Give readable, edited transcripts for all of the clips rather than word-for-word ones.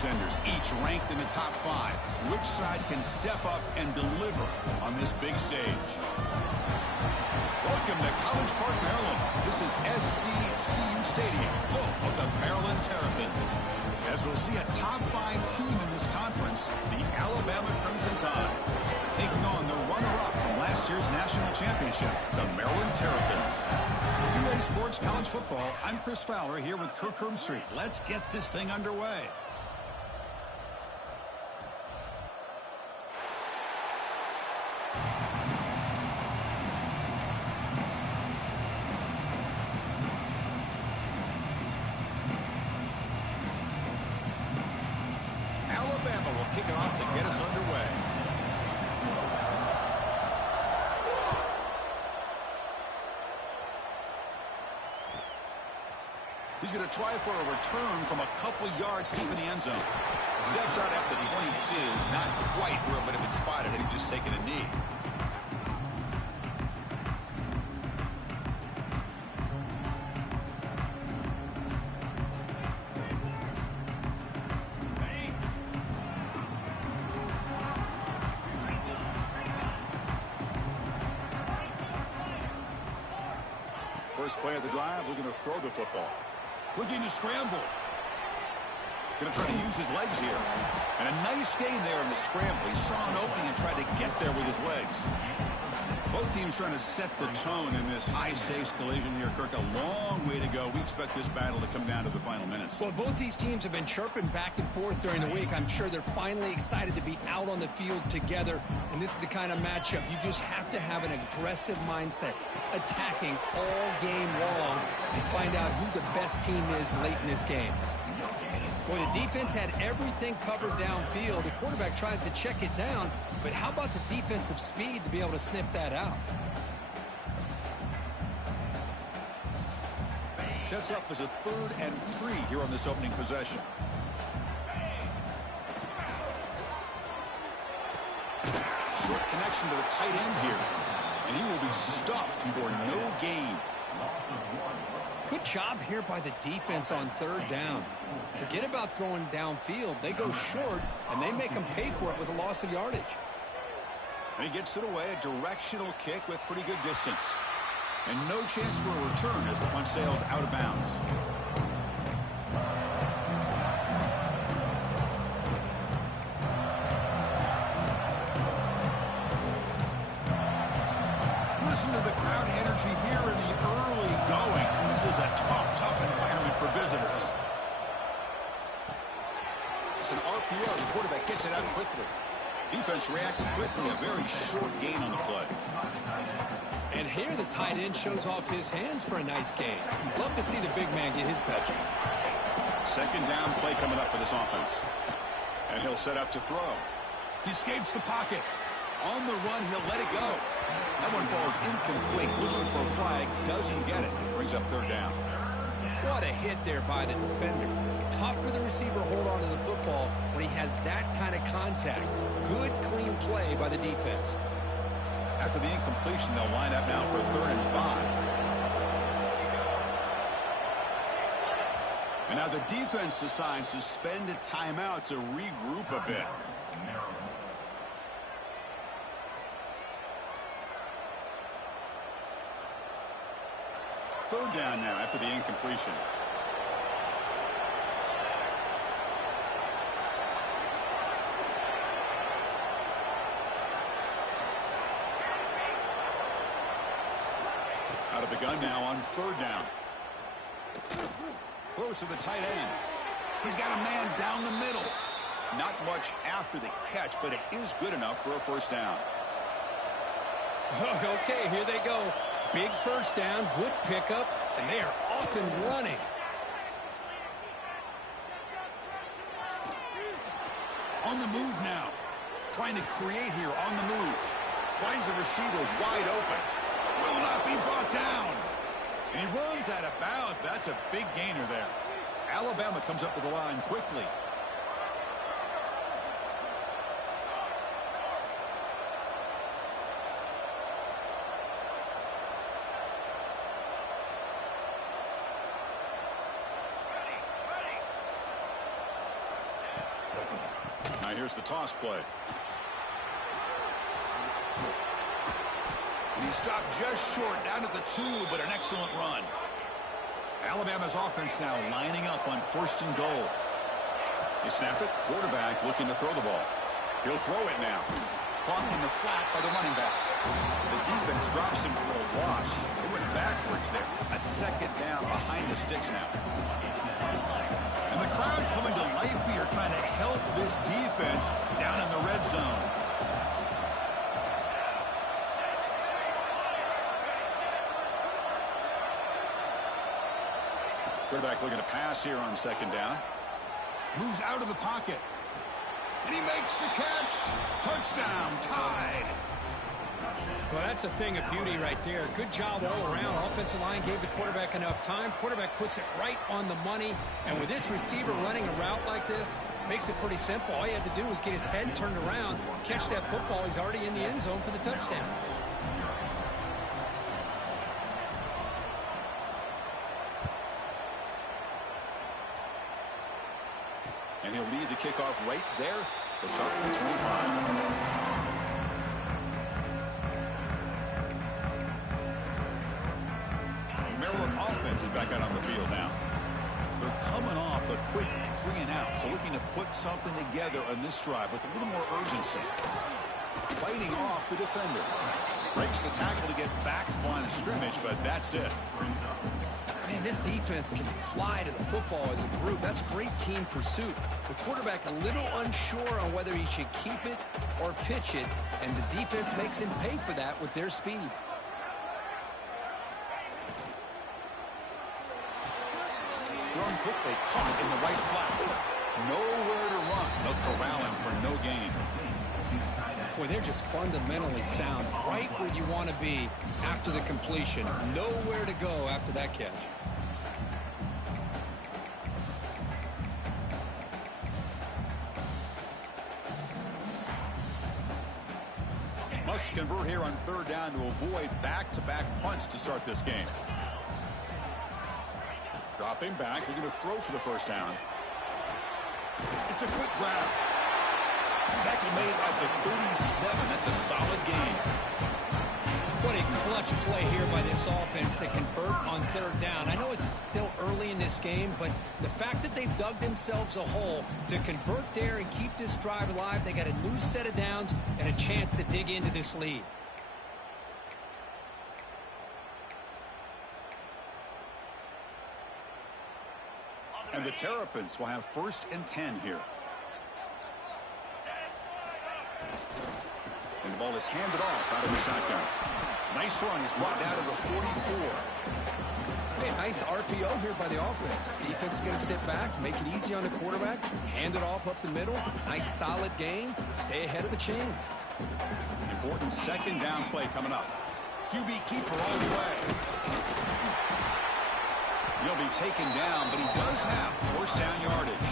contenders, each ranked in the top 5. Which side can step up and deliver on this big stage? Welcome to College Park, Maryland. This is SCCU Stadium, home of the Maryland Terrapins. As we'll see a top 5 team in this conference, the Alabama Crimson Tide, taking on the runner-up from last year's national championship, the Maryland Terrapins. UA Sports College Football, I'm Chris Fowler here with Kirk Herbstreit. Let's get this thing underway. Alabama will kick it off to get us underway. He's going to try for a return from a couple yards deep in the end zone. Steps out at the 22. Not quite where it would have been spotted had he just taken a knee. First play of the drive, we're going to throw the football. Looking to scramble. Going to try to use his legs here. And a nice gain there in the scramble. He saw an opening and tried to get there with his legs. Both teams trying to set the tone in this high-stakes collision here, Kirk. A long way to go. We expect this battle to come down to the final minutes. Well, both these teams have been chirping back and forth during the week. I'm sure they're finally excited to be out on the field together. And this is the kind of matchup you just have to have an aggressive mindset, attacking all game long and find out who the best team is late in this game. Boy, the defense had everything covered downfield. The quarterback tries to check it down, but how about the defensive speed to be able to sniff that out? Sets up as a 3rd and 3 here on this opening possession. Short connection to the tight end here, and he will be stuffed for no gain. Good job here by the defense on 3rd down. Forget about throwing downfield. They go short, and they make them pay for it with a loss of yardage. And he gets it away, a directional kick with pretty good distance. And no chance for a return as the punt sails out of bounds. Listen to the crowd energy here in the early going. This is a tough environment for visitors. It's an RPO. The quarterback gets it out quickly. Defense reacts quickly. A very short gain on the play. And here the tight end shows off his hands for a nice gain. Love to see the big man get his touches. 2nd down play coming up for this offense. And he'll set up to throw. He escapes the pocket. On the run, he'll let it go. That one falls incomplete. Looking for a flag. Doesn't get it. Brings up 3rd down. What a hit there by the defender. Tough for the receiver to hold on to the football when he has that kind of contact. Good, clean play by the defense. After the incompletion, they'll line up now for 3rd and 5. And now the defense decides to spend a timeout to regroup a bit. Third down now after the incompletion. Out of the gun now on 3rd down. Throws to the tight end. He's got a man down the middle. Not much after the catch, but it is good enough for a 1st down. Okay, here they go. Big 1st down, good pickup, and they are off and running. On the move now. Trying to create here on the move. Finds the receiver wide open. Will not be brought down. And he runs out of bounds. That's a big gainer there. Alabama comes up with the line quickly. Now here's the toss play. And he stopped just short, down at the 2, but an excellent run. Alabama's offense now lining up on 1st and goal. They snap it. Quarterback looking to throw the ball. He'll throw it now. Caught in the flat by the running back. The defense drops him for a loss. They went backwards there. A 2nd down behind the sticks now. And the crowd coming to life here, trying to help this defense down in the red zone. Quarterback looking to pass here on 2nd down. Moves out of the pocket. And he makes the catch. Touchdown, tied. Well, that's a thing of beauty right there. Good job all around. Offensive line gave the quarterback enough time. Quarterback puts it right on the money. And with this receiver running a route like this, makes it pretty simple. All you have to do is get his head turned around, catch that football. He's already in the end zone for the touchdown. And he'll lead the kickoff right there. He'll start from the 25. Maryland offense is back out on the field now. They're coming off a quick 3-and-out, so looking to put something together on this drive with a little more urgency. Fighting off the defender. Breaks the tackle to get back to the line of scrimmage, but that's it. Man, this defense can fly to the football as a group. That's great team pursuit. The quarterback a little unsure on whether he should keep it or pitch it, and the defense makes him pay for that with their speed. Thrown quickly, caught in the right flat. Nowhere to run. They'll corral him for no gain. Boy, they're just fundamentally sound, right where you want to be after the completion. Nowhere to go after that catch. Must convert here on 3rd down to avoid back-to-back punts to start this game. Dropping back, looking to throw for the 1st down. It's a quick grab. Tackle made at the 37. That's a solid gain. What a clutch play here by this offense to convert on 3rd down. I know it's still early in this game, but the fact that they've dug themselves a hole to convert there and keep this drive alive, they got a new set of downs and a chance to dig into this lead. And the Terrapins will have 1st and 10 here. And the ball is handed off out of the shotgun. Nice run. He's brought down to the 44. Hey, nice RPO here by the offense. Defense is going to sit back, make it easy on the quarterback, hand it off up the middle. Nice solid game. Stay ahead of the chains. Important 2nd down play coming up. QB keeper all the way. He'll be taken down, but he does have 1st down yardage.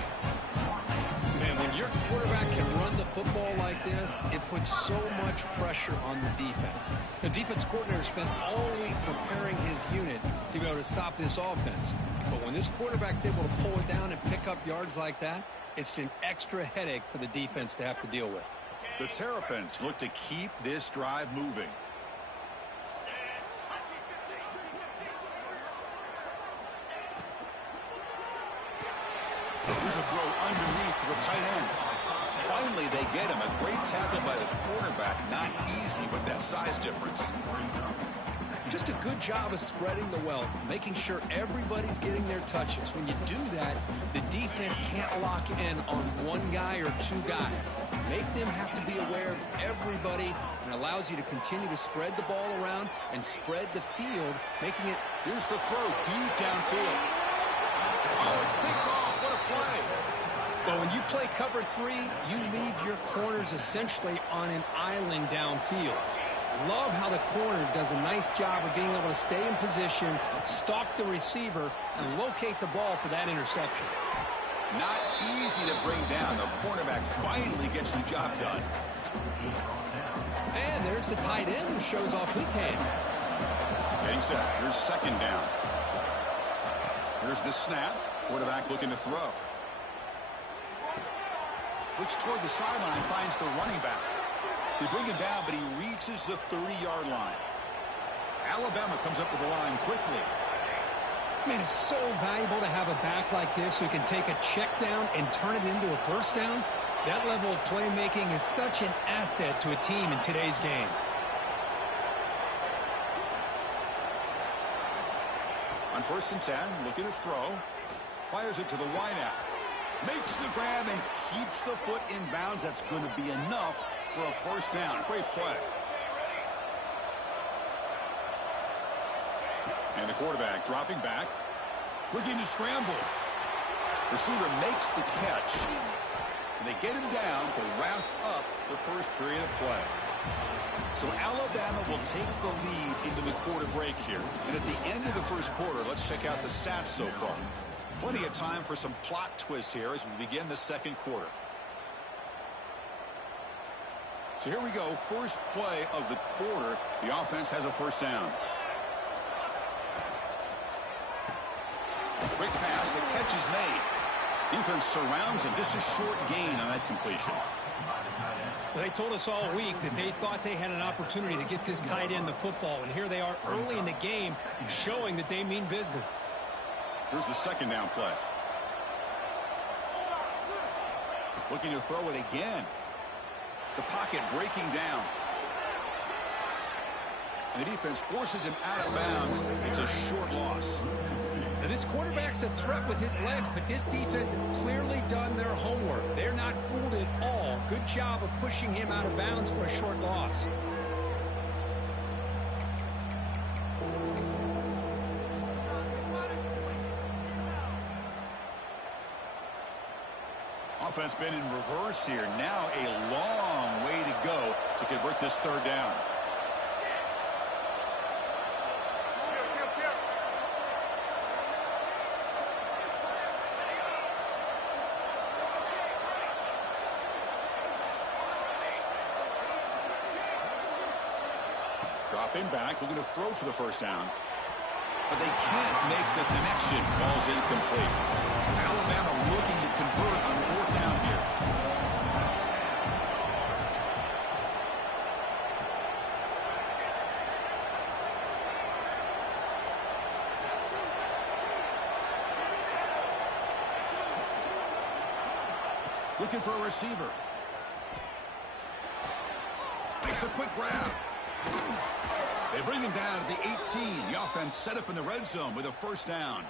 Man, when your quarterback can run the football like this, it puts so much pressure on the defense. The defense coordinator spent all week preparing his unit to be able to stop this offense. But when this quarterback's able to pull it down and pick up yards like that, it's an extra headache for the defense to have to deal with. The Terrapins look to keep this drive moving. Here's a throw underneath to the tight end. Finally, they get him. A great tackle by the quarterback. Not easy with that size difference. Just a good job of spreading the wealth, making sure everybody's getting their touches. When you do that, the defense can't lock in on one guy or 2 guys. Make them have to be aware of everybody, and allows you to continue to spread the ball around and spread the field, making it... Here's the throw deep downfield. Oh, it's picked off. What a play. Well, when you play cover 3, you leave your corners essentially on an island downfield. Love how the corner does a nice job of being able to stay in position, stalk the receiver, and locate the ball for that interception. Not easy to bring down. The cornerback finally gets the job done. And there's the tight end who shows off his hands. Getting set. Here's 2nd down. Here's the snap. Quarterback looking to throw. Looks toward the sideline, finds the running back. They bring him down, but he reaches the 30-yard line. Alabama comes up with the line quickly. Man, it's so valuable to have a back like this who can take a check down and turn it into a first down. That level of playmaking is such an asset to a team in today's game. On 1st and 10, looking to throw. Fires it to the wideout. Makes the grab and keeps the foot in bounds. That's going to be enough for a first down. Great play. And the quarterback dropping back. Looking to scramble. Receiver makes the catch. And they get him down to wrap up the first period of play. So Alabama will take the lead into the quarter break here. And at the end of the first quarter, let's check out the stats so far. Plenty of time for some plot twists here as we begin the second quarter. So here we go. First play of the quarter. The offense has a first down. Quick pass. The catch is made. Defense surrounds him. Just a short gain on that completion. Well, they told us all week that they thought they had an opportunity to get this tight end the football. And here they are early in the game showing that they mean business. Here's the second down play. Looking to throw it again. The pocket breaking down. And the defense forces him out of bounds. It's a short loss. Now, this quarterback's a threat with his legs, but this defense has clearly done their homework. They're not fooled at all. Good job of pushing him out of bounds for a short loss. Offense been in reverse here. Now a long way to go to convert this third down. Dropping back, looking to throw for the first down. But they can't make the connection. Ball's incomplete. Alabama looking to convert on fourth down here. Looking for a receiver. Makes a quick grab. They bring him down at the 18. The offense set up in the red zone with a first down.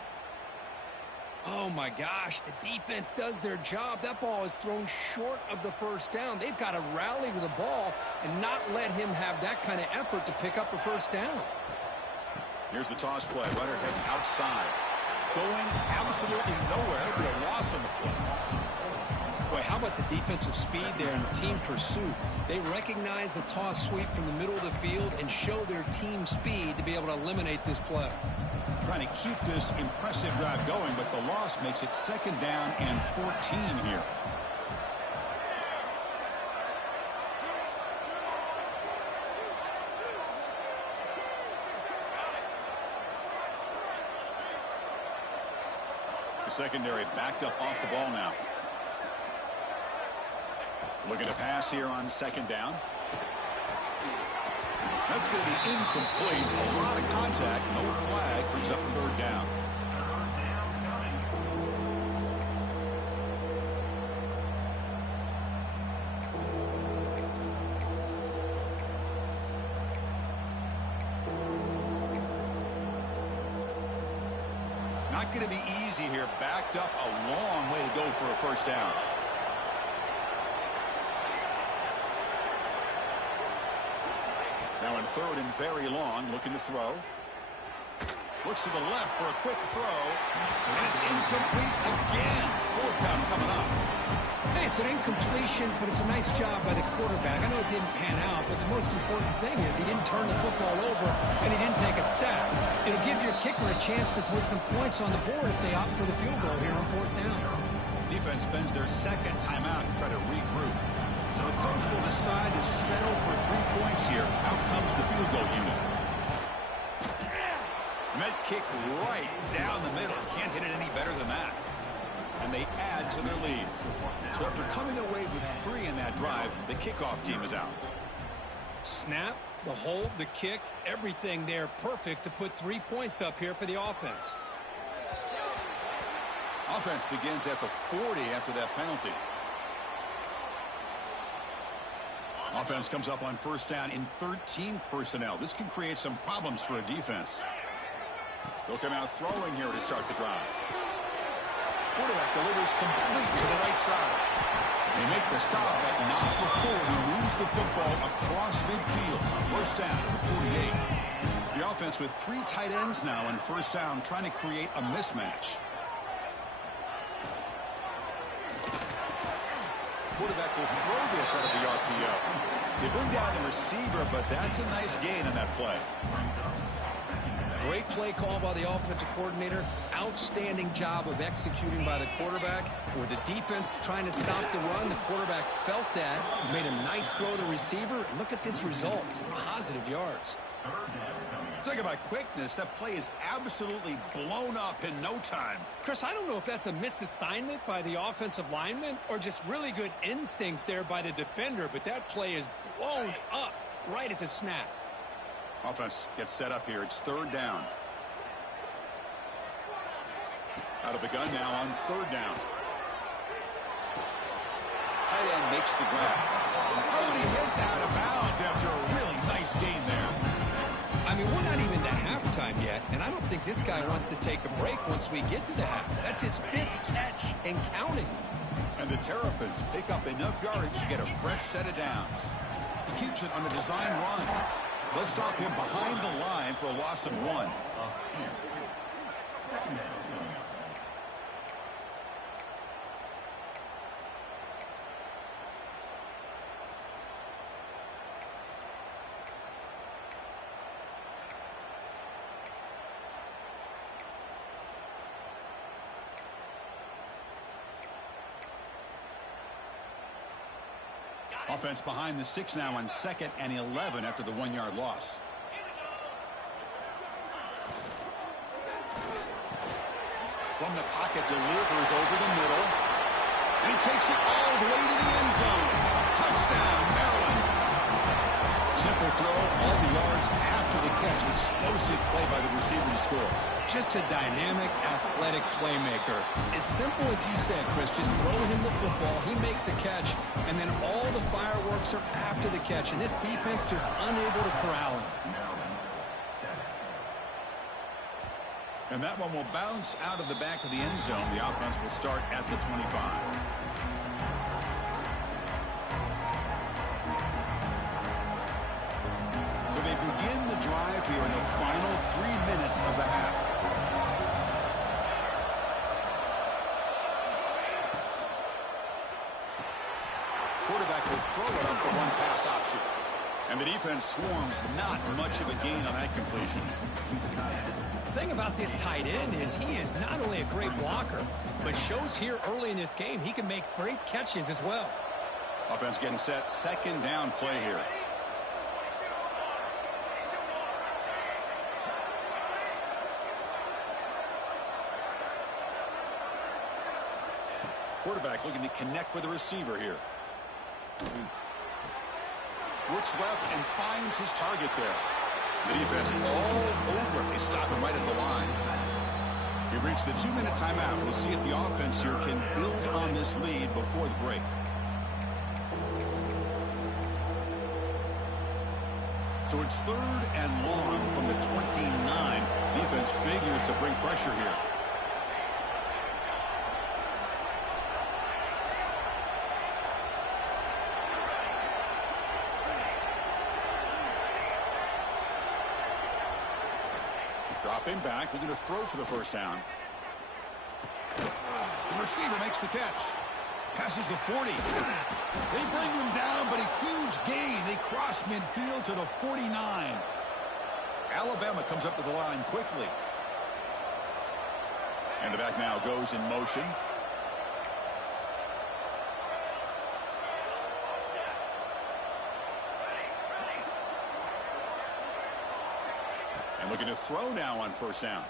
Oh, my gosh. The defense does their job. That ball is thrown short of the first down. They've got to rally to the ball and not let him have that kind of effort to pick up a first down. Here's the toss play. Runner heads outside. Going absolutely nowhere. It'll be a loss on the play. Boy, how about the defensive speed there and team pursuit? They recognize the toss sweep from the middle of the field and show their team speed to be able to eliminate this play. Trying to keep this impressive drive going, but the loss makes it second down and 14 here. The secondary backed up off the ball now. Looking to pass here on second down. That's going to be incomplete. A lot of contact. No flag. Brings up third down. Not going to be easy here. Backed up a long way to go for a first down. Now in third and very long, looking to throw. Looks to the left for a quick throw. And it's incomplete again. Fourth down coming up. Hey, it's an incompletion, but it's a nice job by the quarterback. I know it didn't pan out, but the most important thing is he didn't turn the football over and he didn't take a sack. It'll give your kicker a chance to put some points on the board if they opt for the field goal here on fourth down. Defense spends their second timeout to try to regroup. So the coach will decide to settle for 3 points here. Out comes the field goal unit. Met kick right down the middle. Can't hit it any better than that. And they add add to their lead. So after coming away with 3 in that drive, the kickoff team is out. Snap, the hold, the kick, everything there perfect to put 3 points up here for the offense. Offense begins at the 40 after that penalty. Offense comes up on first down in 13 personnel. This can create some problems for a defense. They'll come out throwing here to start the drive. Quarterback delivers complete to the right side. They make the stop, but not before he moves the football across midfield. First down at the 48. The offense with 3 tight ends now on first down, trying to create a mismatch. Quarterback will throw this out of the RPO. They bring down the receiver, but that's a nice gain on that play. Great play call by the offensive coordinator. Outstanding job of executing by the quarterback. With the defense trying to stop the run, the quarterback felt that, made a nice throw to the receiver. Look at this result. It's positive yards. Talk about quickness. That play is absolutely blown up in no time. Chris, I don't know if that's a misassignment by the offensive lineman or just really good instincts there by the defender, but that play is blown up right at the snap. Offense gets set up here. It's third down. Out of the gun now on third down. Tight end makes the grab. Oh, and he hits out of bounds after a really nice gain there. I mean, we're not even to halftime yet, and I don't think this guy wants to take a break once we get to the half. That's his 5th catch and counting. And the Terrapins pick up enough yardage to get a fresh set of downs. He keeps it on a design run. They'll stop him behind the line for a loss of 1. Offense behind the 6 now on 2nd and 11 after the 1-yard loss. From the pocket, delivers over the middle. And he takes it all the way to the end zone. Touchdown, Maryland. Simple throw, all the yards after the catch. Explosive play by the receiver to score. Just a dynamic, athletic playmaker. As simple as you said, Chris, just throw him the football, he makes a catch, and then all the fireworks are after the catch, and this defense just unable to corral him. And that one will bounce out of the back of the end zone. The offense will start at the 25. So they begin the drive here in the final 3 minutes of the half. Quarterback will throw it off the one-pass option. And the defense swarms, not much of a gain on that completion. The thing about this tight end is he is not only a great blocker, but shows here early in this game he can make great catches as well. Offense getting set, 2nd down play here. Quarterback looking to connect with the receiver here. Looks left and finds his target there. The defense all over. They stop him right at the line. We've reached the 2-minute timeout. We'll see if the offense here can build on this lead before the break. So it's 3rd and long from the 29. Defense figures to bring pressure here. Dropping back, looking to throw for the first down. The receiver makes the catch. Passes the 40. They bring him down, but a huge gain. They cross midfield to the 49. Alabama comes up to the line quickly. And the back now goes in motion. And looking to throw now on first down.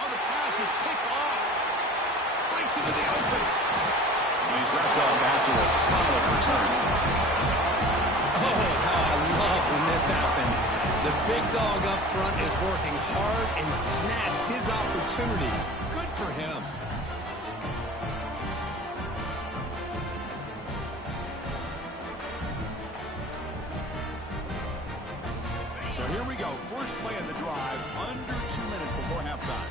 Oh, the pass is picked off. gets into the open. And he's wrapped up after a solid return. Oh, how I love when this happens. The big dog up front is working hard and snatched his opportunity. Good for him. So here we go. First play of the drive, under 2 minutes before halftime.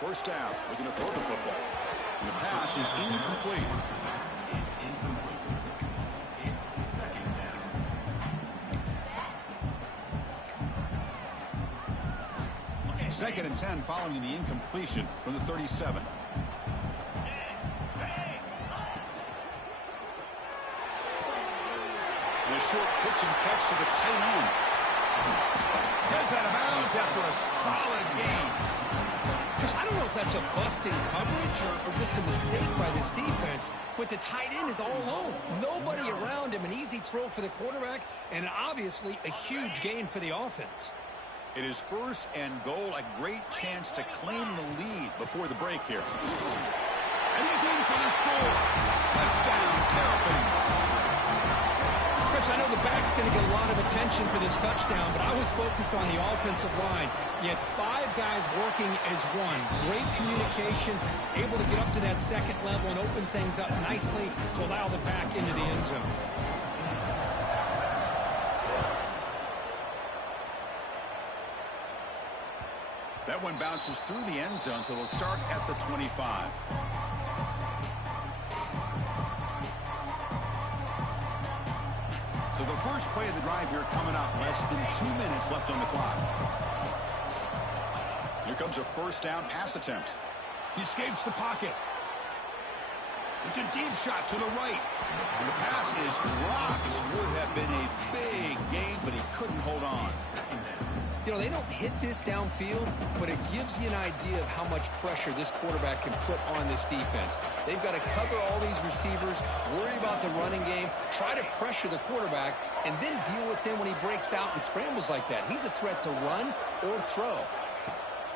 First down, looking to throw the football. And the pass is incomplete. Second and 10 following the incompletion from the 37. And a short pitch and catch to the tight end. Heads out of bounds after a solid gain. Chris, I don't know if that's a busting coverage or just a mistake by this defense, but the tight end is all alone. Nobody around him, an easy throw for the quarterback, and obviously a huge gain for the offense. It is first and goal, a great chance to claim the lead before the break here. And he's in for the score. Touchdown, Terrapins. Chris, I know the back's going to get a lot of attention for this touchdown, but I was focused on the offensive line. You had 5 guys working as one. Great communication, able to get up to that second level and open things up nicely to allow the back into the end zone. That one bounces through the end zone, so they'll start at the 25. So the first play of the drive here coming up. Less than 2 minutes left on the clock. Here comes a first down pass attempt. He escapes the pocket. It's a deep shot to the right. And the pass is dropped. Would have been a big gain, but he couldn't hold on. You know, they don't hit this downfield, but it gives you an idea of how much pressure this quarterback can put on this defense. They've got to cover all these receivers, worry about the running game, try to pressure the quarterback, and then deal with him when he breaks out and scrambles like that. He's a threat to run or throw.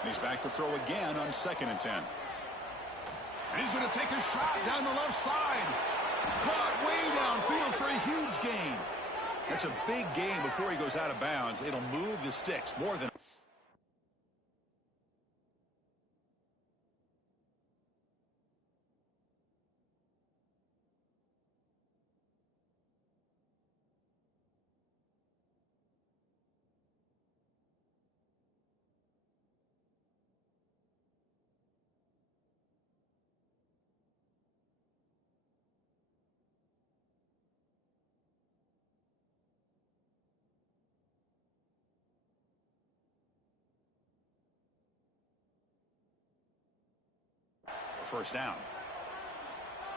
He's back to throw again on 2nd and 10. And he's going to take a shot down the left side. Caught way downfield for a huge gain. That's a big gain before he goes out of bounds. It'll move the sticks more than... First down.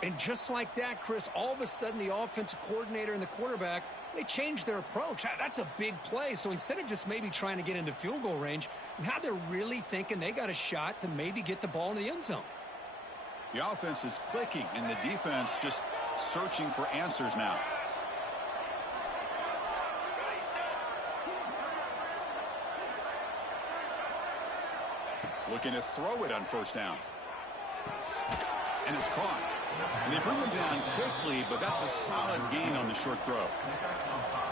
And just like that, Chris, all of a sudden the offensive coordinator and the quarterback, they changed their approach. That's a big play. So instead of just maybe trying to get into field goal range, now they're really thinking they got a shot to maybe get the ball in the end zone. The offense is clicking, and the defense just searching for answers now. Looking to throw it on first down. And it's caught. And they bring them down quickly, but that's a solid gain on the short throw.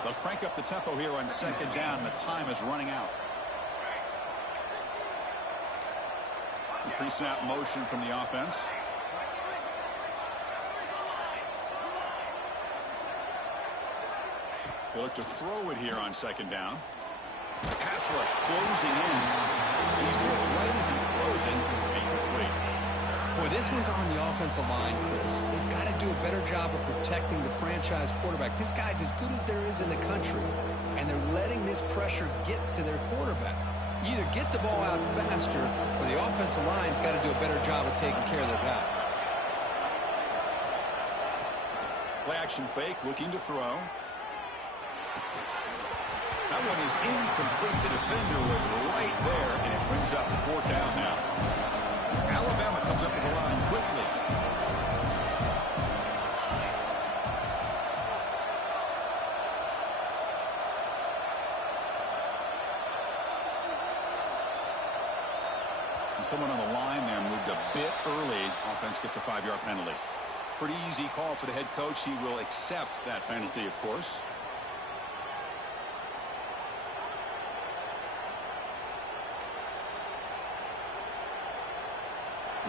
They'll crank up the tempo here on 2nd down. The time is running out. The pre-snap motion from the offense. They look to throw it here on 2nd down. The pass rush closing in. He's hit right as he throws it. Incomplete. Boy, this one's on the offensive line, Chris. They've got to do a better job of protecting the franchise quarterback. This guy's as good as there is in the country, and they're letting this pressure get to their quarterback. You either get the ball out faster, or the offensive line's got to do a better job of taking care of their guy. Play action fake, looking to throw. That one is incomplete. The defender was right there, and it brings up 4th down now. Alabama comes up with the line quickly. someone on the line there, moved a bit early. Offense gets a 5-yard penalty. Pretty easy call for the head coach. He will accept that penalty, of course.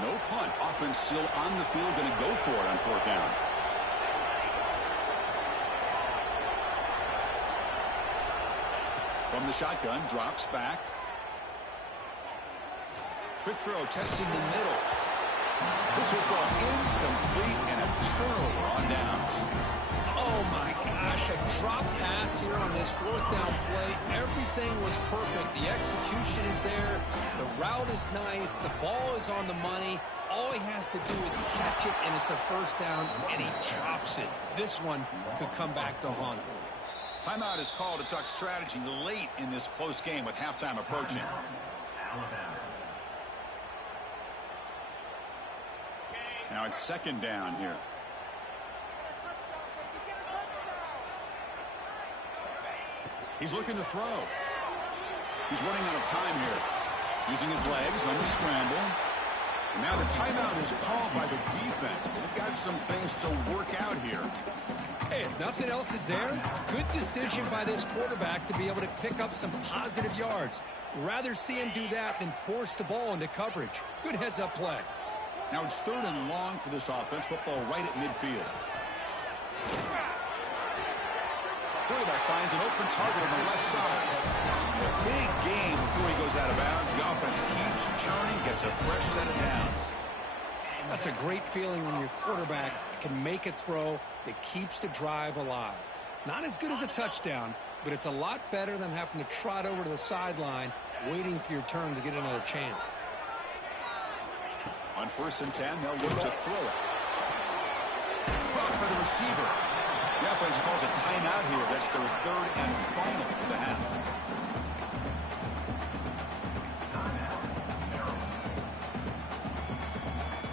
No punt. Offense still on the field, going to go for it on 4th down. From the shotgun, drops back. Quick throw, testing the middle. This will go incomplete and a turnover on downs. Oh my gosh, a drop pass here on this 4th down play. Everything was perfect. The execution is there. The route is nice. The ball is on the money. All he has to do is catch it, and it's a 1st down, and he drops it. This one could come back to haunt him. Timeout is called to talk strategy late in this close game with halftime approaching. Now it's 2nd down here. He's looking to throw. He's running out of time here. Using his legs on the scramble. And now the timeout is called by the defense. They've got some things to work out here. Hey, if nothing else is there, good decision by this quarterback to be able to pick up some positive yards. Rather see him do that than force the ball into coverage. Good heads-up play. Now it's 3rd and long for this offense. Football right at midfield. Quarterback finds an open target on the left side. And a big gain before he goes out of bounds. The offense keeps churning, gets a fresh set of downs. That's a great feeling when your quarterback can make a throw that keeps the drive alive. Not as good as a touchdown, but it's a lot better than having to trot over to the sideline, waiting for your turn to get another chance. On 1st and 10, they'll look to throw it. Caught by the receiver. The offense calls a timeout here. That's their 3rd and final of the half.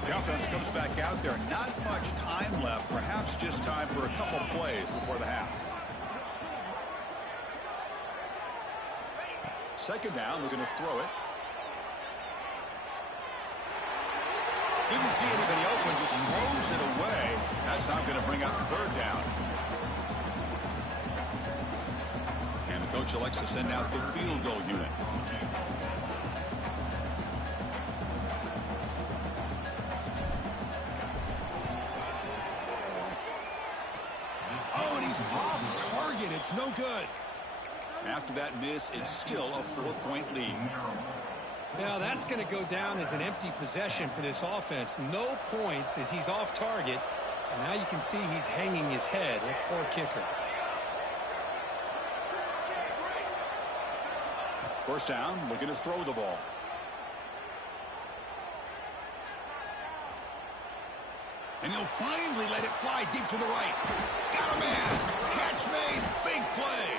The offense comes back out there. Not much time left. Perhaps just time for a couple plays before the half. 2nd down, looking to throw it. Didn't see anybody open, just throws it away. That's not going to bring up 3rd down. And the coach elects to send out the field goal unit. Oh, and he's off target. It's no good. After that miss, it's still a 4-point lead. Now that's going to go down as an empty possession for this offense. No points as he's off target. And now you can see he's hanging his head. A poor kicker. 1st down, looking to throw the ball. And he'll finally let it fly deep to the right. Got a man. Catch made. Big play.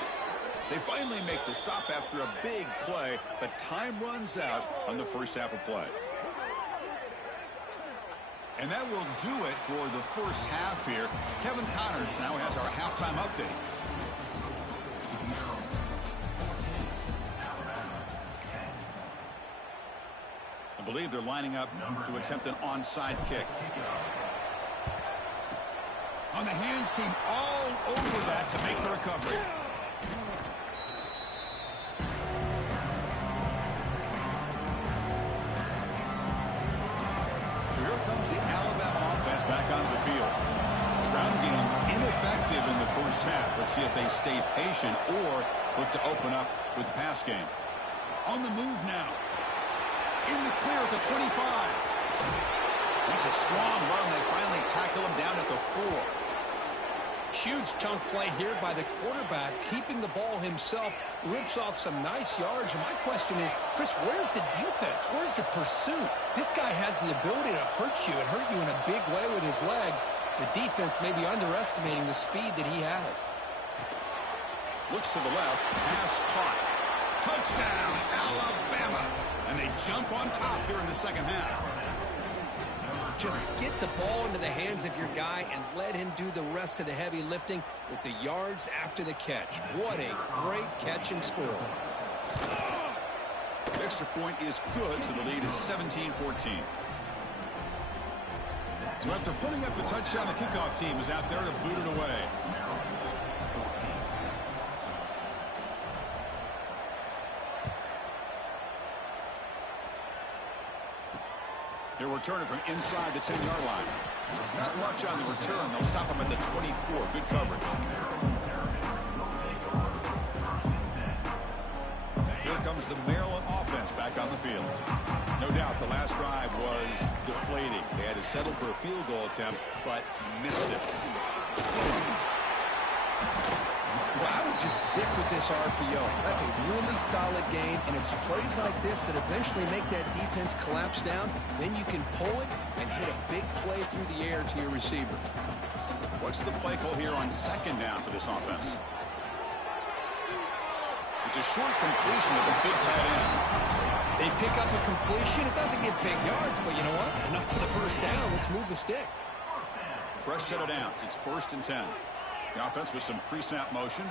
They finally make the stop after a big play, but time runs out on the 1st half of play. And that will do it for the 1st half here. Kevin Connors now has our halftime update. I believe they're lining up to attempt an onside kick. On the hands team all over that to make the recovery. The Alabama offense back onto the field. Ground game ineffective in the 1st half. Let's see if they stay patient or look to open up with the pass game. On the move now. In the clear at the 25. Makes a strong run. They finally tackle him down at the 4. Huge chunk play here by the quarterback, keeping the ball himself, rips off some nice yards. And my question is, Chris, where's the defense? Where's the pursuit? This guy has the ability to hurt you and hurt you in a big way with his legs. The defense may be underestimating the speed that he has. Looks to the left, pass caught. Touchdown, Alabama. And they jump on top here in the 2nd half. Just get the ball into the hands of your guy and let him do the rest of the heavy lifting with the yards after the catch. What a great catch and score. Extra point is good, so the lead is 17-14. So after putting up a touchdown, the kickoff team is out there to boot it away. He'll return it from inside the 10-yard line. Not much on the return. They'll stop him at the 24. Good coverage. Here comes the Maryland offense back on the field. No doubt the last drive was deflating. They had to settle for a field goal attempt, but missed it. Well, I would just stick with this RPO. That's a really solid game, and it's plays like this that eventually make that defense collapse down. Then you can pull it and hit a big play through the air to your receiver. What's the play call here on second down for this offense? It's a short completion of the big tight end. They pick up a completion. It doesn't get big yards, but you know what? Enough for the first down. Let's move the sticks. Fresh set of downs. It's 1st and 10. The offense with some pre-snap motion.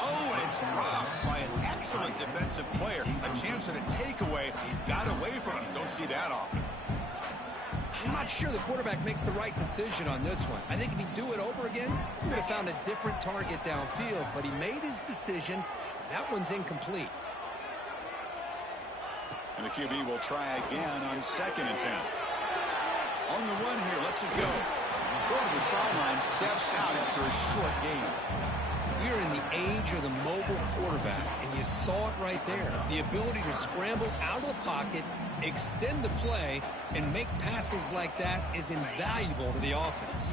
Oh, and it's dropped by an excellent defensive player. A chance at a takeaway. Got away from him. Don't see that often. I'm not sure the quarterback makes the right decision on this one. I think if he'd do it over again, he would have found a different target downfield, but he made his decision. That one's incomplete. And the QB will try again on 2nd and 10. On the run here, lets it go. Go to the sideline, steps out after a short game. We're in the age of the mobile quarterback, and you saw it right there. The ability to scramble out of the pocket, extend the play, and make passes like that is invaluable to the offense.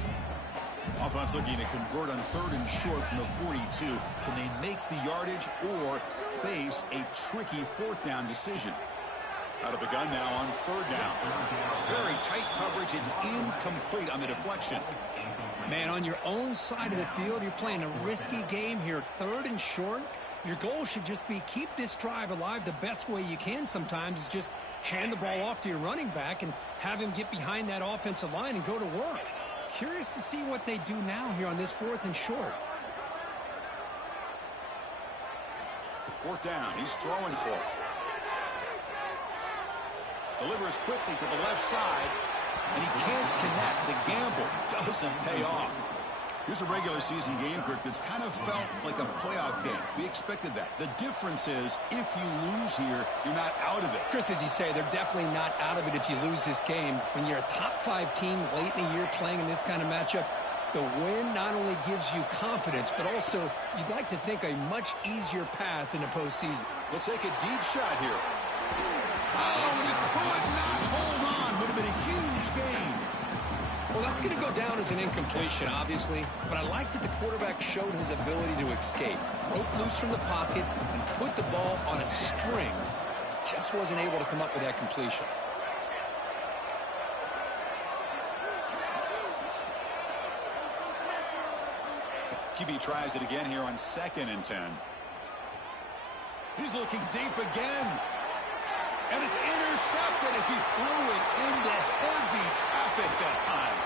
Offense looking to convert on 3rd and short from the 42. Can they make the yardage or face a tricky 4th down decision? Out of the gun now on 3rd down. Very tight coverage. It's incomplete on the deflection. Man, on your own side of the field, you're playing a risky game here. 3rd and short. Your goal should just be keep this drive alive the best way you can sometimes is just hand the ball off to your running back and have him get behind that offensive line and go to work. Curious to see what they do now here on this 4th and short. 4th down. He's throwing for it. Delivers quickly to the left side, and he can't connect. The gamble doesn't pay off. Here's a regular season game, Kirk, that's kind of felt like a playoff game. We expected that. The difference is if you lose here, you're not out of it. Chris, as you say, they're definitely not out of it if you lose this game. When you're a top 5 team late in the year playing in this kind of matchup, the win not only gives you confidence, but also you'd like to think a much easier path in the postseason. Let's take a deep shot here. Oh, and he could not hold on. Would have been a huge gain. Well, that's going to go down as an incompletion, obviously, but I like that the quarterback showed his ability to escape. Broke loose from the pocket and put the ball on a string. Just wasn't able to come up with that completion. QB tries it again here on 2nd and 10. He's looking deep again. And it's intercepted as he threw it into heavy traffic that time.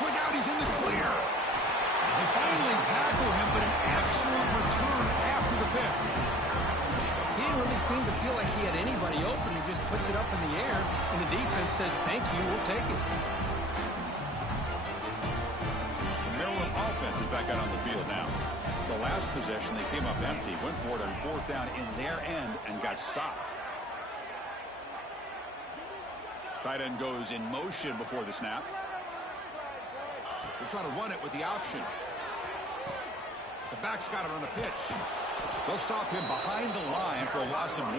Look out, he's in the clear. They finally tackle him, but an excellent return after the pick. He didn't really seem to feel like he had anybody open. He just puts it up in the air, and the defense says, thank you, we'll take it. The Maryland offense is back out on the field now. The last possession, they came up empty, went for it on 4th down in their end, and got stopped. Tight end goes in motion before the snap. They're trying to run it with the option. The back's got it on the pitch. They'll stop him behind the line for a loss of 1.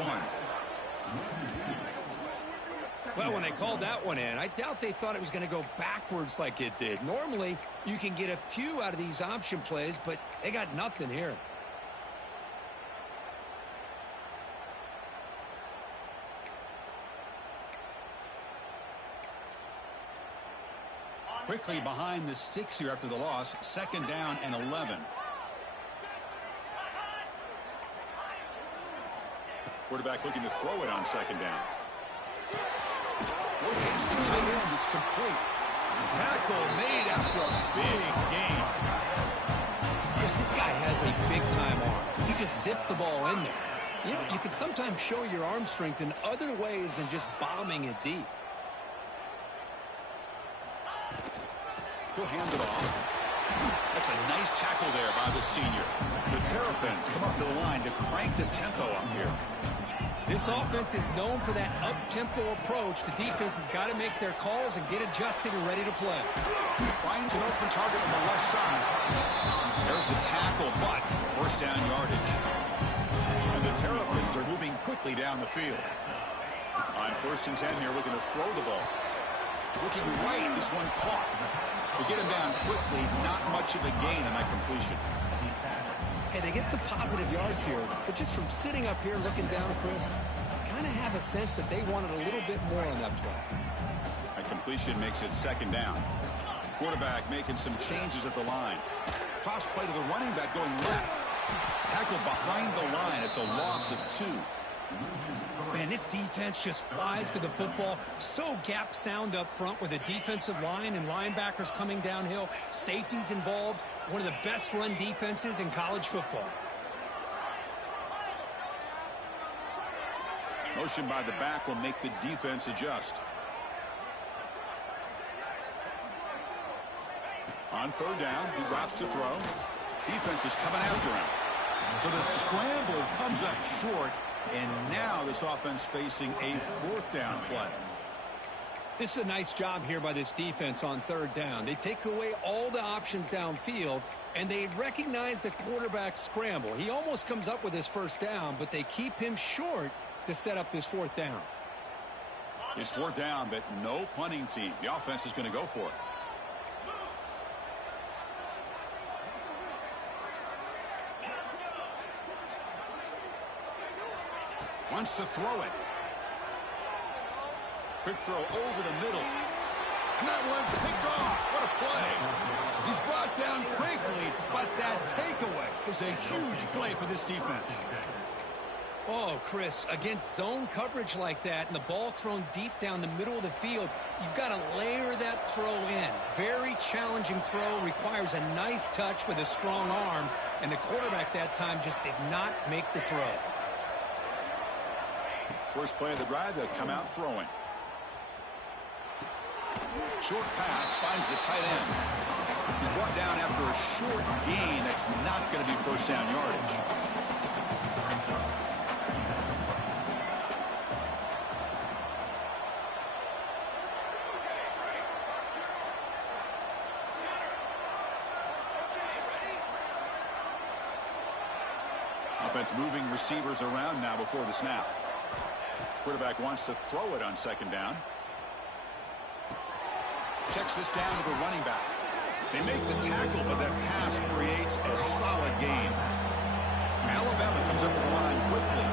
Well, when they called that one in, I doubt they thought it was going to go backwards like it did. Normally, you can get a few out of these option plays, but they got nothing here. Quickly behind the sticks here after the loss. 2nd down and 11. Quarterback looking to throw it on 2nd down. Locates the tight end. It's complete. Tackle made after a big gain. Yes, this guy has a big-time arm. He just zipped the ball in there. You know, you can sometimes show your arm strength in other ways than just bombing it deep. He'll hand it off. That's a nice tackle there by the senior. The Terrapins come up to the line to crank the tempo up here. This offense is known for that up-tempo approach. The defense has got to make their calls and get adjusted and ready to play. Finds an open target on the left side. There's the tackle, but first down yardage. And the Terrapins are moving quickly down the field. On 1st and 10 here, looking to throw the ball. Looking right, this one caught. They get him down quickly, not much of a gain on that completion. Hey, they get some positive yards here, but just from sitting up here looking down, Chris, kind of have a sense that they wanted a little bit more on that play. That completion makes it 2nd down. Quarterback making some changes at the line. Toss play to the running back going left. Tackle behind the line. It's a loss of 2. Man, this defense just flies to the football. So gap sound up front with a defensive line and linebackers coming downhill. Safeties involved. One of the best run defenses in college football. Motion by the back will make the defense adjust. On 3rd down, he drops to throw. Defense is coming after him. So the scramble comes up short. And now this offense facing a 4th down play. This is a nice job here by this defense on 3rd down. They take away all the options downfield, and they recognize the quarterback scramble. He almost comes up with his 1st down, but they keep him short to set up this 4th down. It's 4th down, but no punting team. The offense is going to go for it. Wants to throw it. Quick throw over the middle. And that one's picked off. What a play. He's brought down quickly, but that takeaway is a huge play for this defense. Oh, Chris, against zone coverage like that and the ball thrown deep down the middle of the field, you've got to layer that throw in. Very challenging throw, requires a nice touch with a strong arm, and the quarterback that time just did not make the throw. First play of the drive, they'll come out throwing. Short pass finds the tight end. He's brought down after a short gain. That's not going to be 1st down yardage. Offense moving receivers around now before the snap. Quarterback wants to throw it on 2nd down. Checks this down to the running back. They make the tackle, but that pass creates a solid gain. Alabama comes up to the line quickly.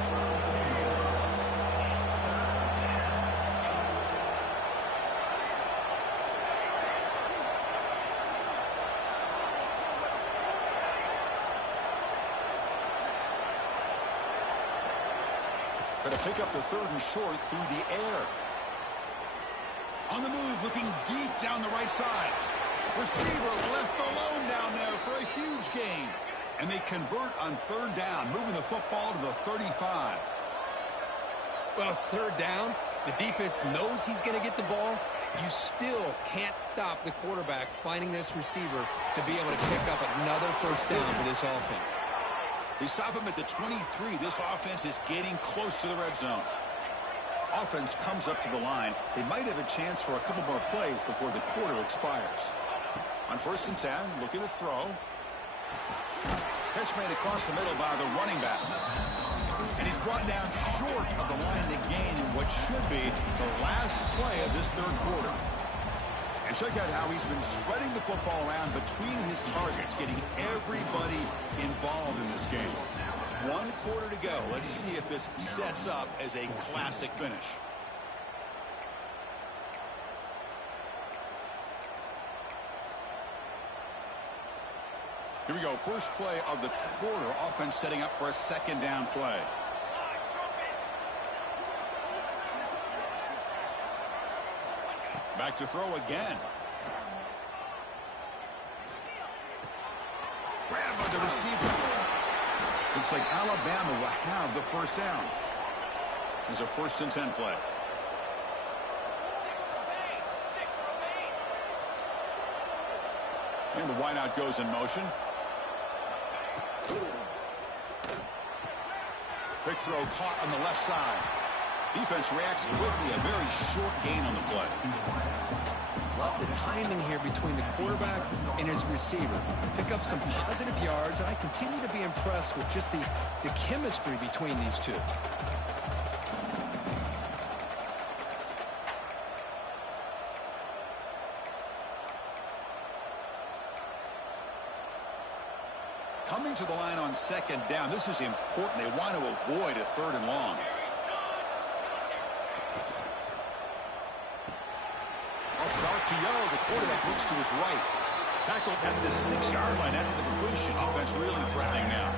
Going to pick up the 3rd and short through the air. On the move, looking deep down the right side. Receiver left alone down there for a huge gain. And they convert on 3rd down, moving the football to the 35. Well, it's 3rd down. The defense knows he's going to get the ball. You still can't stop the quarterback finding this receiver to be able to pick up another 1st down for this offense. They stop him at the 23. This offense is getting close to the red zone. Offense comes up to the line. They might have a chance for a couple more plays before the quarter expires. On 1st and 10, looking to throw. Catch made across the middle by the running back. And he's brought down short of the line to gain in what should be the last play of this 3rd quarter. And check out how he's been spreading the football around between his targets, getting everybody involved in this game. 1 quarter to go. Let's see if this sets up as a classic finish. Here we go. First play of the quarter. Offense setting up for a 2nd down play. Back to throw again. Grabbed by the receiver. Looks like Alabama will have the first down. There's a 1st and 10 play. And the wideout goes in motion. Big throw caught on the left side. Defense reacts quickly. A very short gain on the play. Love the timing here between the quarterback and his receiver. Pick up some positive yards, and I continue to be impressed with just the chemistry between these two. Coming to the line on 2nd down. This is important. They want to avoid a 3rd and long. Off an RPO, the quarterback looks to his right. Tackled at the 6-yard line after the completion. Offense really threatening now.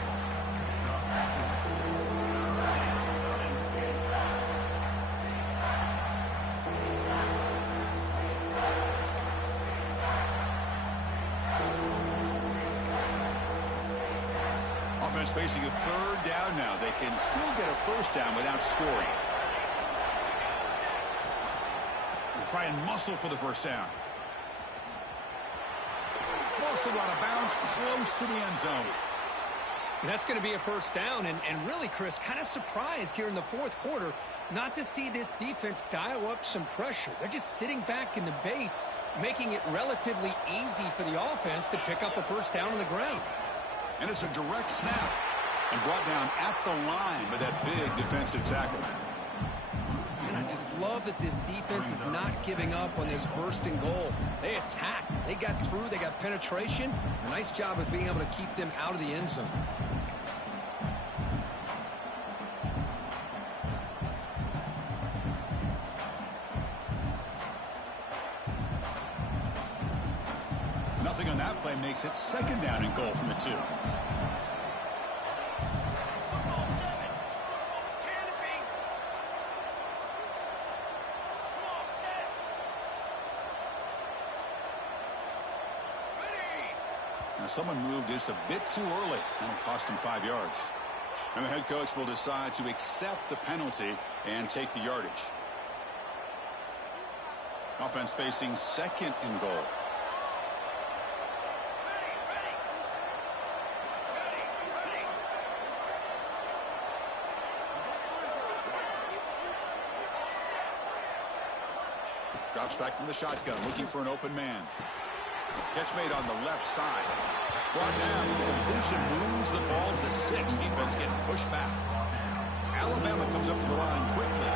Offense facing a 3rd down now. They can still get a 1st down without scoring. They'll try and muscle for the 1st down. Muscle out of bounds, close to the end zone. And that's going to be a 1st down. And really, Chris, kind of surprised here in the 4th quarter not to see this defense dial up some pressure. They're just sitting back in the base, making it relatively easy for the offense to pick up a 1st down on the ground. And it's a direct snap and brought down at the line by that big defensive tackle. And I just love that this defense is not giving up on this 1st and goal. They attacked. They got through. They got penetration. A nice job of being able to keep them out of the end zone. Nothing on that play makes it 2nd down and goal from the 2. Now someone moved just a bit too early, and it cost him 5 yards. And the head coach will decide to accept the penalty and take the yardage. Offense facing 2nd and goal. Drops back from the shotgun, looking for an open man. Catch made on the left side. Brought down with the completion, moves the ball to the 6. Defense getting pushed back. Alabama comes up to the line quickly.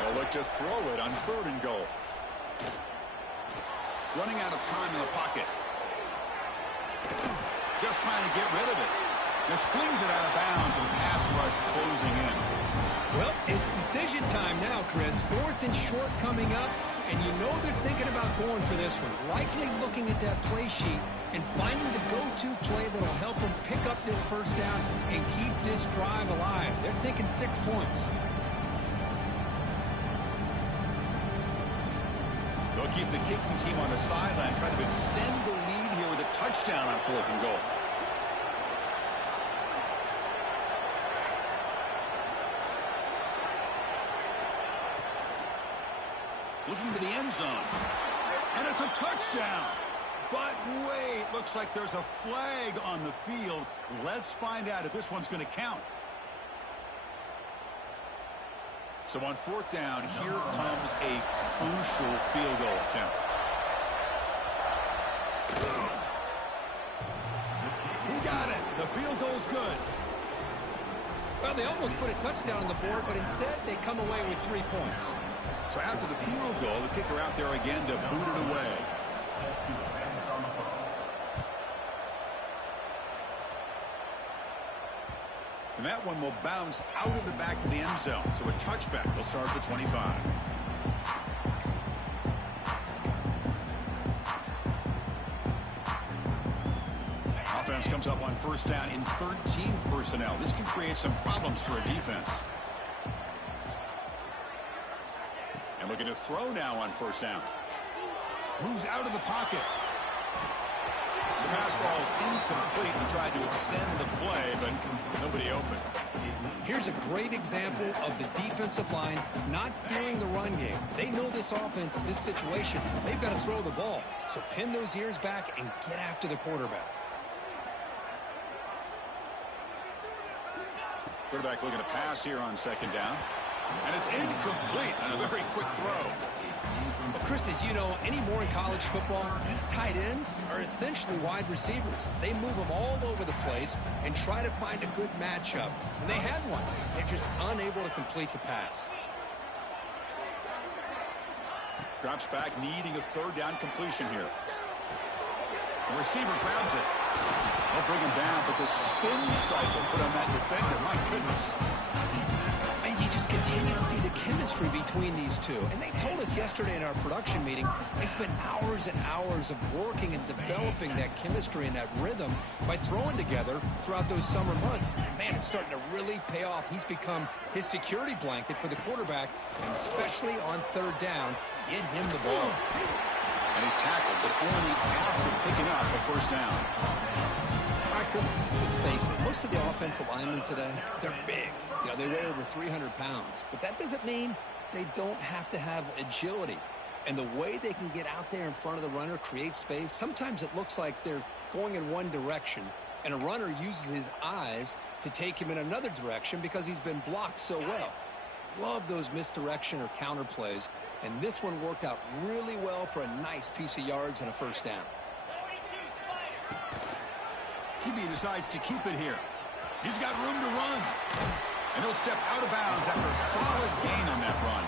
They'll look to throw it on 3rd and goal. Running out of time in the pocket. Just trying to get rid of it. Just flings it out of bounds with the pass rush closing in. Well, it's decision time now, Chris. 4th and short coming up, and you know they're thinking about going for this one. Likely looking at that play sheet and finding the go-to play that'll help them pick up this 1st down and keep this drive alive. They're thinking 6 points. They'll keep the kicking team on the sideline, trying to extend the lead here with a touchdown on 4th and goal. Looking to the end zone. And it's a touchdown. But wait, looks like there's a flag on the field. Let's find out if this one's going to count. So on 4th down, here comes a crucial field goal attempt. He got it. The field goal's good. Well, they almost put a touchdown on the board, but instead they come away with 3 points. So after the field goal, the kicker out there again to boot it away. And that one will bounce out of the back of the end zone. So a touchback will start at the 25. comes up on first down in 13 personnel. This can create some problems for a defense. And looking to throw now on first down. Moves out of the pocket. The pass ball is incomplete. He tried to extend the play, but nobody open. Here's a great example of the defensive line not fearing the run game. They know this offense, this situation, they've got to throw the ball. So pin those ears back and get after the quarterback. Quarterback looking to pass here on second down. And it's incomplete on a very quick throw. Well, Chris, as you know, anymore in college football, these tight ends are essentially wide receivers. They move them all over the place and try to find a good matchup. And they had one. They're just unable to complete the pass. Drops back, needing a third down completion here. The receiver grabs it. They'll bring him down, but the spin cycle put on that defender. My goodness. And you just continue to see the chemistry between these two. And they told us yesterday in our production meeting, they spent hours and hours of working and developing that chemistry and that rhythm by throwing together throughout those summer months. And, man, it's starting to really pay off. He's become his security blanket for the quarterback, and especially on third down, get him the ball. And he's tackled, but only after picking up the first down. All right, Chris, let's face it. Most of the offensive linemen today, they're big. You know, they weigh over 300 pounds. But that doesn't mean they don't have to have agility. And the way they can get out there in front of the runner, create space, sometimes it looks like they're going in one direction, and a runner uses his eyes to take him in another direction because he's been blocked so well. Love those misdirection or counter plays, and this one worked out really well for a nice piece of yards and a first down. He decides to keep it here. He's got room to run. And he'll step out of bounds after a solid gain on that run.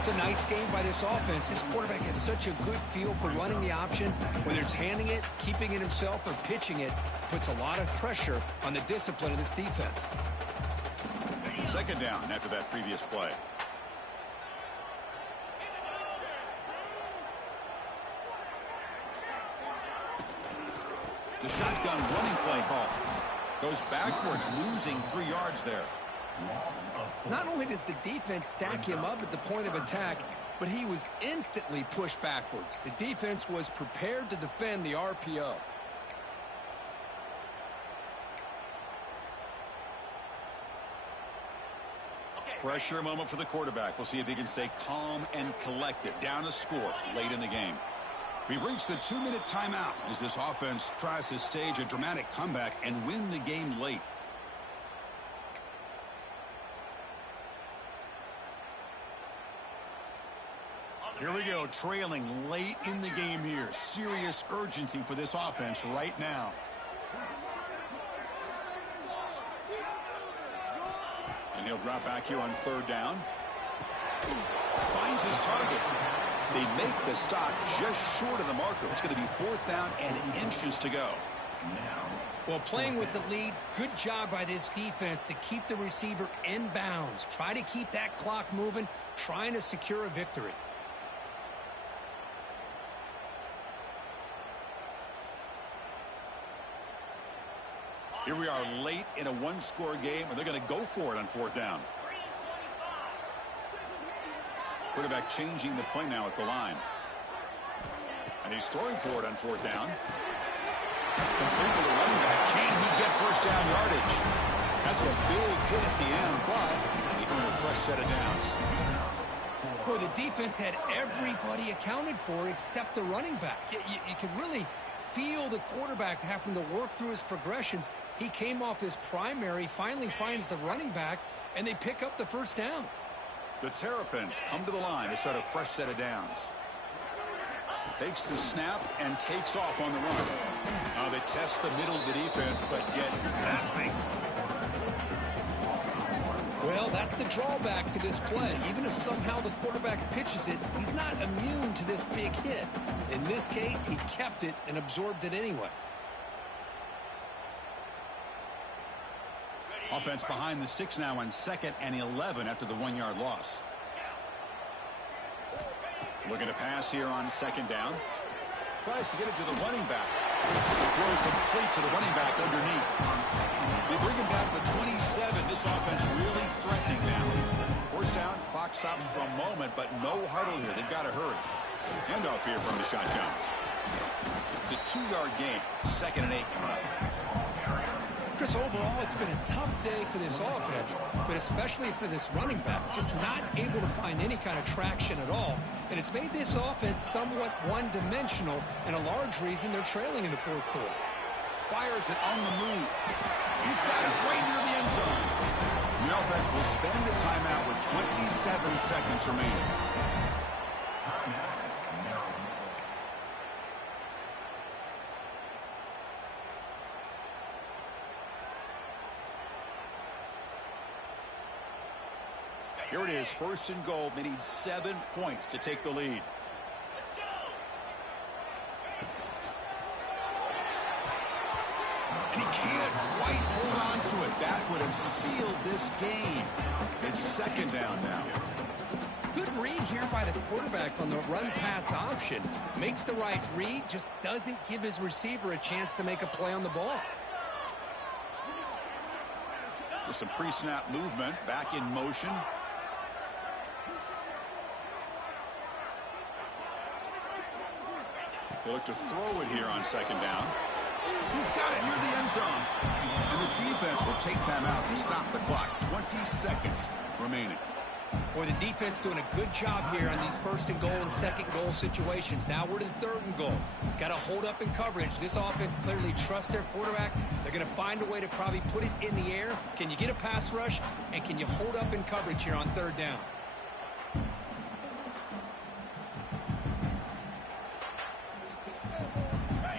It's a nice game by this offense. This quarterback has such a good feel for running the option. Whether it's handing it, keeping it himself, or pitching it, puts a lot of pressure on the discipline of this defense. Second down after that previous play. The shotgun running play call. Goes backwards, losing 3 yards there. Not only does the defense stack him up at the point of attack, but he was instantly pushed backwards. The defense was prepared to defend the RPO. Pressure moment for the quarterback. We'll see if he can stay calm and collected. Down a score late in the game. We've reached the 2-minute timeout as this offense tries to stage a dramatic comeback and win the game late. Here we go, trailing late in the game here. Serious urgency for this offense right now. And he'll drop back here on third down. Finds his target. They make the stop just short of the marker. It's going to be fourth down and inches to go. Well, playing with the lead, good job by this defense to keep the receiver in bounds. Try to keep that clock moving, trying to secure a victory. Here we are late in a one-score game, and they're going to go for it on fourth down. Quarterback changing the play now at the line. And he's throwing for it on fourth down. Complete to the running back. Can he get first down yardage? That's a big hit at the end, but he earned a fresh set of downs. Boy, the defense had everybody accounted for except the running back. You can really feel the quarterback having to work through his progressions. He came off his primary, finally finds the running back, and they pick up the first down. The Terrapins come to the line to set a fresh set of downs. Takes the snap and takes off on the run. They test the middle of the defense, but get nothing. Well, that's the drawback to this play. Even if somehow the quarterback pitches it, he's not immune to this big hit. In this case, he kept it and absorbed it anyway. Offense behind the 6 now on 2nd and 11 after the 1-yard loss. Looking to pass here on second down. Tries to get it to the running back. The throw complete to the running back underneath. They bring him down to the 27. This offense really threatening now. First down, clock stops for a moment, but no huddle here. They've got to hurry. Handoff here from the shotgun. It's a 2-yard gain. 2nd and 8 coming up. Chris, overall, it's been a tough day for this offense, but especially for this running back, just not able to find any kind of traction at all. And it's made this offense somewhat one-dimensional, and a large reason they're trailing in the fourth quarter. Fires it on the move. He's got it right near the end zone. The offense will spend a timeout with 27 seconds remaining. Here it is, 1st and goal. They need 7 points to take the lead. And he can't quite hold on to it. That would have sealed this game. It's 2nd down now. Good read here by the quarterback on the run-pass option. Makes the right read, just doesn't give his receiver a chance to make a play on the ball. With some pre-snap movement, back in motion. They look to throw it here on 2nd down. He's got it near the end zone. And the defense will take time out to stop the clock. 20 seconds remaining. Boy, the defense doing a good job here on these 1st and goal and 2nd goal situations. Now we're to the 3rd and goal. Got to hold up in coverage. This offense clearly trusts their quarterback. They're going to find a way to probably put it in the air. Can you get a pass rush? And can you hold up in coverage here on 3rd down?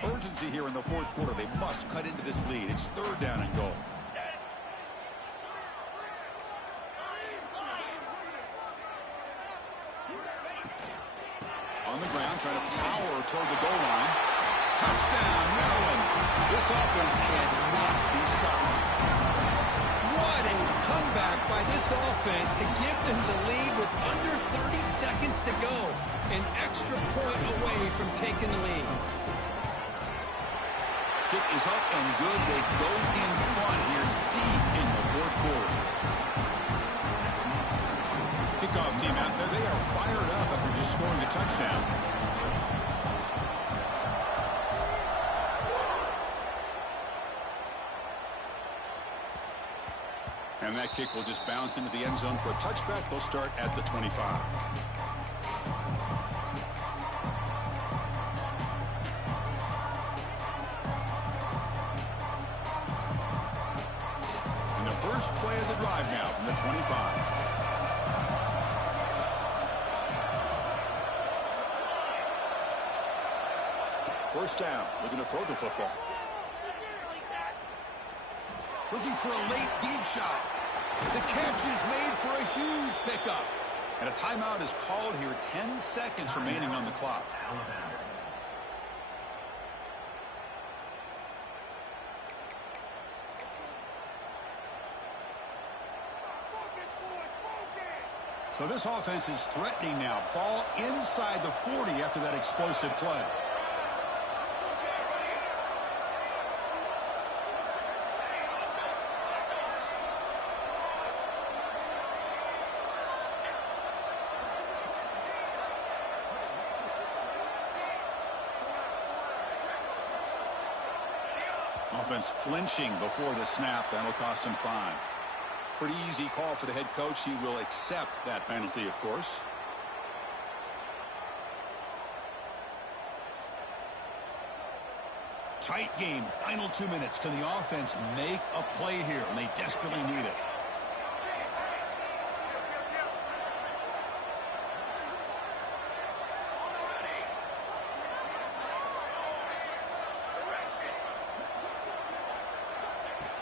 Urgency here in the 4th quarter. They must cut into this lead. It's 3rd down and goal. On the ground, trying to power toward the goal line. Touchdown, Maryland. This offense cannot be stopped. What a comeback by this offense to give them the lead with under 30 seconds to go. An extra point away from taking the lead. Kick is up and good. They go in front here deep in the 4th quarter. Kickoff team out there. They are fired up after just scoring a touchdown. And that kick will just bounce into the end zone for a touchback. They'll start at the 25. And the first play of the drive now from the 25. First down, looking to throw the football. Looking for a late deep shot. The catch is made for a huge pickup. And a timeout is called here. 10 seconds remaining on the clock. So this offense is threatening now. Ball inside the 40 after that explosive play. Offense flinching before the snap. That'll cost him 5. Pretty easy call for the head coach. He will accept that penalty, of course. Tight game. Final 2 minutes. Can the offense make a play here? And they desperately need it.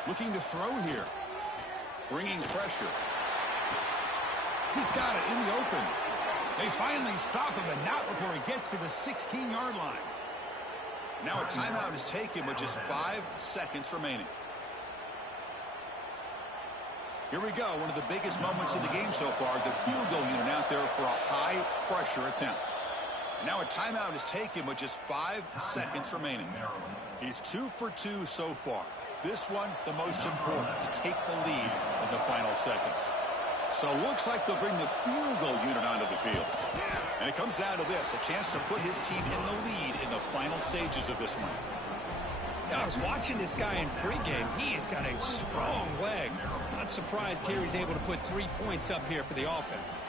Looking to throw here. Bringing pressure. He's got it in the open. They finally stop him, but not before he gets to the 16-yard line. Now a timeout is taken with just 5 seconds remaining. Here we go. One of the biggest moments of the game so far. The field goal unit out there for a high-pressure attempt. Now a timeout is taken with just 5 seconds remaining. He's 2 for 2 so far. This one, the most important, to take the lead in the final seconds. So it looks like they'll bring the field goal unit onto the field. And it comes down to this, a chance to put his team in the lead in the final stages of this one. Yeah, I was watching this guy in pregame. He has got a strong leg. Not surprised here he's able to put 3 points up here for the offense.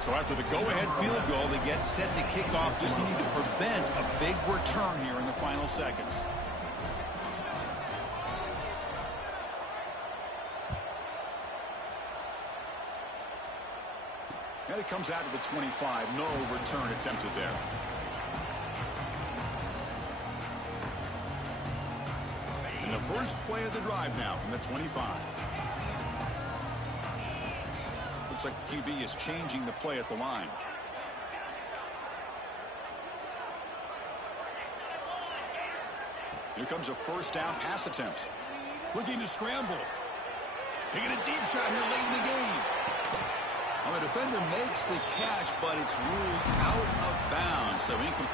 So after the go-ahead field goal, they get set to kick off, just need to prevent a big return here in the final seconds. And it comes out to the 25. No return attempted there. And the first play of the drive now from the 25. Looks like the QB is changing the play at the line. Here comes a first down pass attempt. Looking to scramble. Taking a deep shot here late in the game. Well, the defender makes the catch, but it's ruled out of bounds. So incomplete.